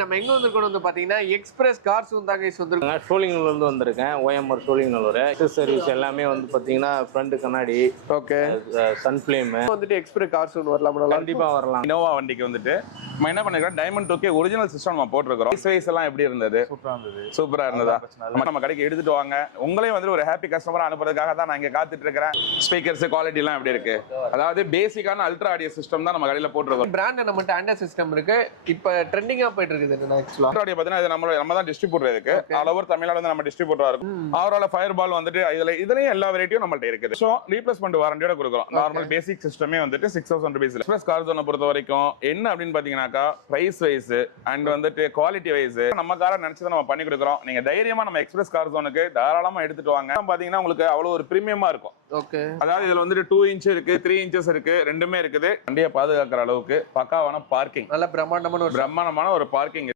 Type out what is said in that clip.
நம்ம எங்க வந்திருக்கோம் வந்து பாத்தீங்கன்னா எக்ஸ்பிரஸ் கார்ஸ் வந்து கைஸ் வந்திருக்கோம். சோழிங்கநல்லூர்ல இருந்து வந்திருக்கேன். ஓஎம்ஆர் சோழிங்கநல்லூர். சர்வீஸ் எல்லாமே வந்து பாத்தீங்கன்னா ஃப்ரண்ட் கண்ணாடி, ஓகே, சன் ஃபிளேம் வந்துட்டு எக்ஸ்பிரஸ் கார்ஸ் ஒன்று வரலாம். கண்டிப்பா வரலாம். இனோவா வண்டிக்கு வந்துட்டு நம்ம என்ன பண்ணிருக்கோம், டைமண்ட் 2K ஒரிஜினல் சிஸ்டம் நம்ம போட்டிருக்கிறோம். சைஸ் எல்லாம் எப்படி இருந்தது? சூப்பரா இருந்ததா? நம்ம கடைக்கு எடுத்துட்டு வாங்க. உங்களையும் வந்து ஒரு ஹாப்பி கஸ்டமரா அனுப்புறதுக்காக தான் நான் இங்க காத்துட்டு இருக்கிறேன். ஸ்பீக்கர்ஸ் குவாலிட்டி எல்லாம் எப்படி இருக்கு? அதாவது பேசிக்கான அல்ட்ரா ஆடியோ சிஸ்டம் தான் நம்ம கடையில போட்டிருக்கோம். பிராண்ட் நம்மகிட்ட ஆண்ட்ராய்ட் சிஸ்டம் இருக்கு. இப்ப ட்ரெண்டிங்கா போயிட்டு இருக்குது ஆக்சுவலா. அல்ட்ரா ஆடியோ பார்த்தீங்கன்னா இது நம்ம தான் டிஸ்ட்ரிபியூட்டர் இருக்கு. ஆல் ஓவர் தமிழ்நாடு வந்து நம்ம டிஸ்ட்ரிபியூட்டரா இருக்கும். அவரோட ஃபயர் பால் வந்துட்டு இதுலயும் எல்லா வெரைட்டியும் நம்மள்ட்ட இருக்குது. ஸோ ரீப்ளேஸ்மெண்ட் வாரண்டியோட கொடுக்குறோம். நார்மல் பேசிக் சிஸ்டமே வந்துட்டு 6000 rupees. எக்ஸ்பிரஸ் கார் ஜோனை பொறுத்த வரைக்கும் என்ன அப்படின்னு பாத்தீங்கன்னாக்கா பிரைஸ் வைஸ் அண்ட் வந்துட்டு குவாலிட்டி வைஸ் நம்ம காரை நினைச்சதை நம்ம பண்ணி கொடுக்குறோம். நீங்க தைரியமா நம்ம எக்ஸ்பிரஸ் கார் ஜோனுக்கு தாராளமா எடுத்துட்டு வாங்க. பாத்தீங்கன்னா உங்களுக்கு அவ்வளவு ஒரு பிரீமியமா இருக்கும். ஓகே, அதாவது இதுல வந்துட்டு 2 inch இருக்கு, 3 inches இருக்கு, ரெண்டுமே இருக்குது. வண்டியை பாதுகாக்கிற அளவுக்கு பக்காவான பார்க்கிங், நல்ல பிரம்மாண்டமான ஒரு பார்க்கிங்